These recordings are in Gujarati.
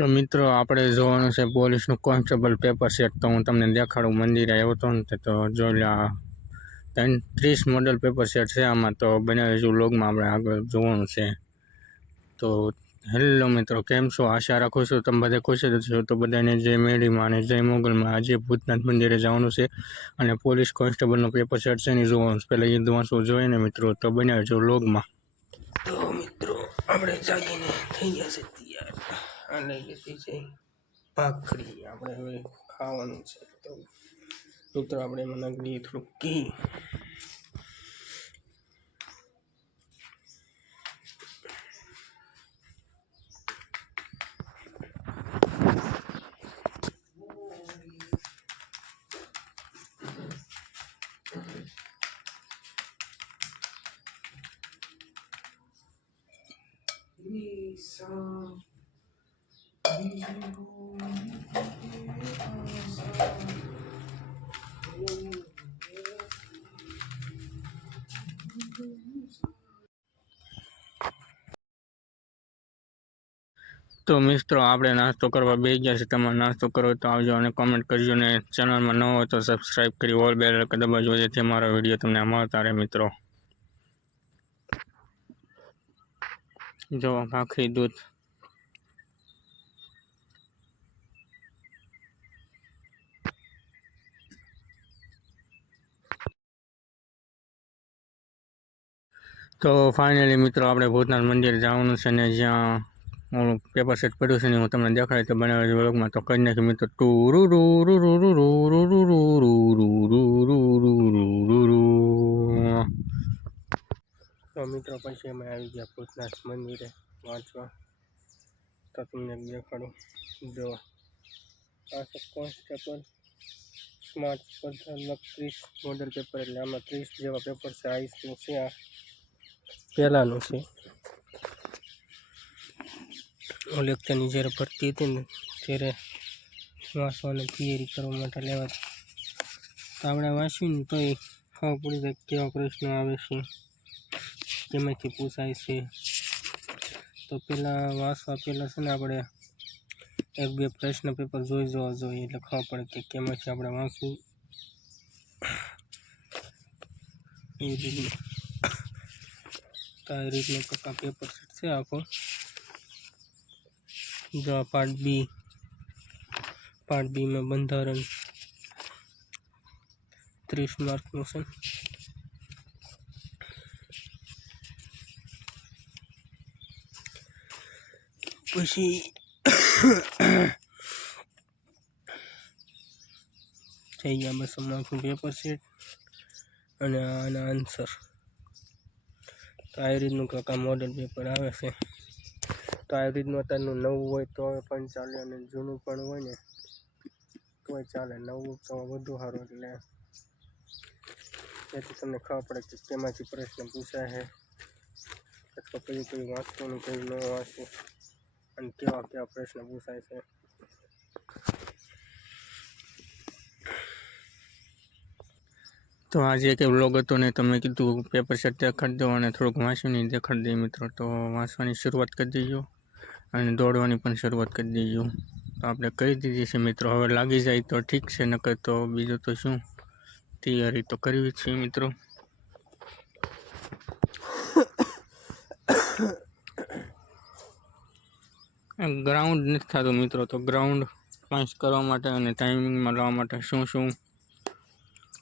તો મિત્રો આપણે જોવાનું છે પોલીસનું કોન્સ્ટેબલ પેપર સેટ. તો હું તમને દેખાડું. મંદિરે આવ્યો હતો ને તો જોઈ લે 30 મોડલ પેપર સેટ છે આમાં. તો બને હજુ વ્લોગમાં આપણે આગળ જોવાનું છે. તો હેલો મિત્રો, કેમ છો? આશા રાખું છું તમે બધા ખુશ જ છો. તો બધાને જય મેળીમાં અને જય મોગલમાં. આજે ભૂતનાથ મંદિરે જવાનું છે અને પોલીસ કોન્સ્ટેબલનો પેપર સેટ છે ને જોવાનું છે. પહેલાં એ વાંચવું જોઈએ ને મિત્રો. તો બને હજુ વ્લોગમાં. તો મિત્રો આપણે જાગીને થઈ ગયા છે તૈયાર અને લીધી છે ભાખરી. આપણે હવે ખાવાનું છે. તો મિત્રો આપણે એમાં નાખીએ થોડુંક ઘી. તો મિત્રો આપણે નાસ્તો કરવા બેસી ગયા છે. તમારે નાસ્તો કરવો તો આવજો અને કોમેન્ટ કરજો. ને ચેનલમાં ન હોય તો સબસ્ક્રાઈબ કરી ઓલ બેલ દબાવજો, જેથી અમારો વિડીયો તમને મળતા રહે મિત્રો. જો ભાખરી દૂધ. તો ફાઇનલી મિત્રો આપણે ભૂતનાથ મંદિર જવાનું છે ને જ્યાં પેપર સેટ પડ્યું છે ને હું તમને દેખાડી તો બનાવે વ્લોગમાં. તો કરી નાખી મિત્રો. તો મિત્રો પછી અમે આવી ગયા ભૂતનાથ મંદિરે વાંચવા. તો તમને દેખાડું. જો આ કોન્સ્ટેબલ સ્માર્ટ સ્પર્ધા 30 મોડલ પેપર, એટલે આમાં 30 જેવા પેપર છે. આઈસનું છે, આ પહેલાંનું છે. લેક્ચરની જ્યારે ભરતી હતી ને ત્યારે વાંચવાની તૈયારી કરવા માટે લેવા. તો આપણે વાંચ્યું ને તોય ખબર પડી જાય કેવા પ્રશ્નો આવે છે, કેમાંથી પૂછાય છે. તો પહેલાં વાંચવા પહેલાં છે ને આપણે 1-2 પ્રશ્ન પેપર જોઈ જવા જોઈએ, એટલે ખબર પડે કે કેમાંથી આપણે વાંચવું. એ રીતનું તો આ રીતનું ટકા પેપર સેટ છે આખો. જો પાર્ટ બીમાં બંધારણ 30 માર્કનું છે. પછી થઈ ગયા 200 માર્કનું પેપર સેટ અને આના આન્સર. તો આ રીતનું કાકા મોડલ પેપર આવે છે. તો આ રીતનું અત્યારનું નવું હોય તો પણ ચાલે અને જૂનું પણ હોય ને તોય ચાલે. નવું તો વધુ સારું, એટલે જેથી તમને ખબર પડે કે કેમાંથી પ્રશ્ન પૂછાય છે, અથવા કઈ વાંચવું કઈ ન વાંચવું અને કેવા પ્રશ્ન પૂછાય છે. તો આજે એક વ્લોગ હતો ને તમે કીધું પેપર સેટ દેખાડી દો અને થોડુંક વાંચીને દેખાડી દઈએ મિત્રો. તો વાંચવાની શરૂઆત કરી દેજો અને દોડવાની પણ શરૂઆત કરી દેજો. તો આપણે કરી દીધી છે મિત્રો. હવે લાગી જાય તો ઠીક છે, નકર તો બીજું તો શું, તૈયારી તો કરવી છે મિત્રો. ગ્રાઉન્ડ નથી થતું મિત્રો. તો ગ્રાઉન્ડ પાસ કરવા માટે અને ટાઈમિંગમાં લાવવા માટે શું શું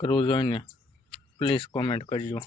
કરવું જોઈએ ને પ્લીઝ કોમેન્ટ કરજો.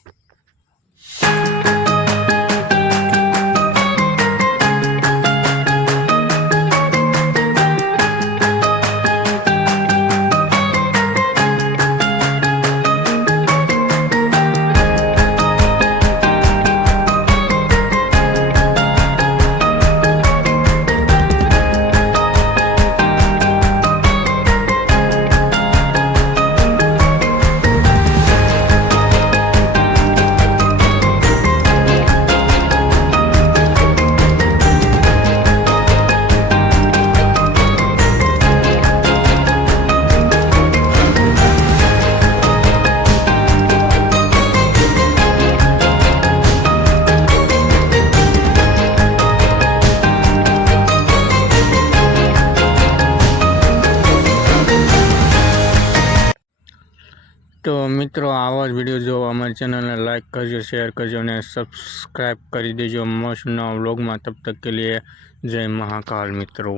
તો મિત્રો આવા જ વિડીયો જોવા અમારી ચેનલને લાઇક કરજો, શેર કરજો અને સબસ્ક્રાઈબ કરી દેજો મસ્ત નવા વ્લોગમાં. તબ તક કે લીએ જય મહાકાલ મિત્રો.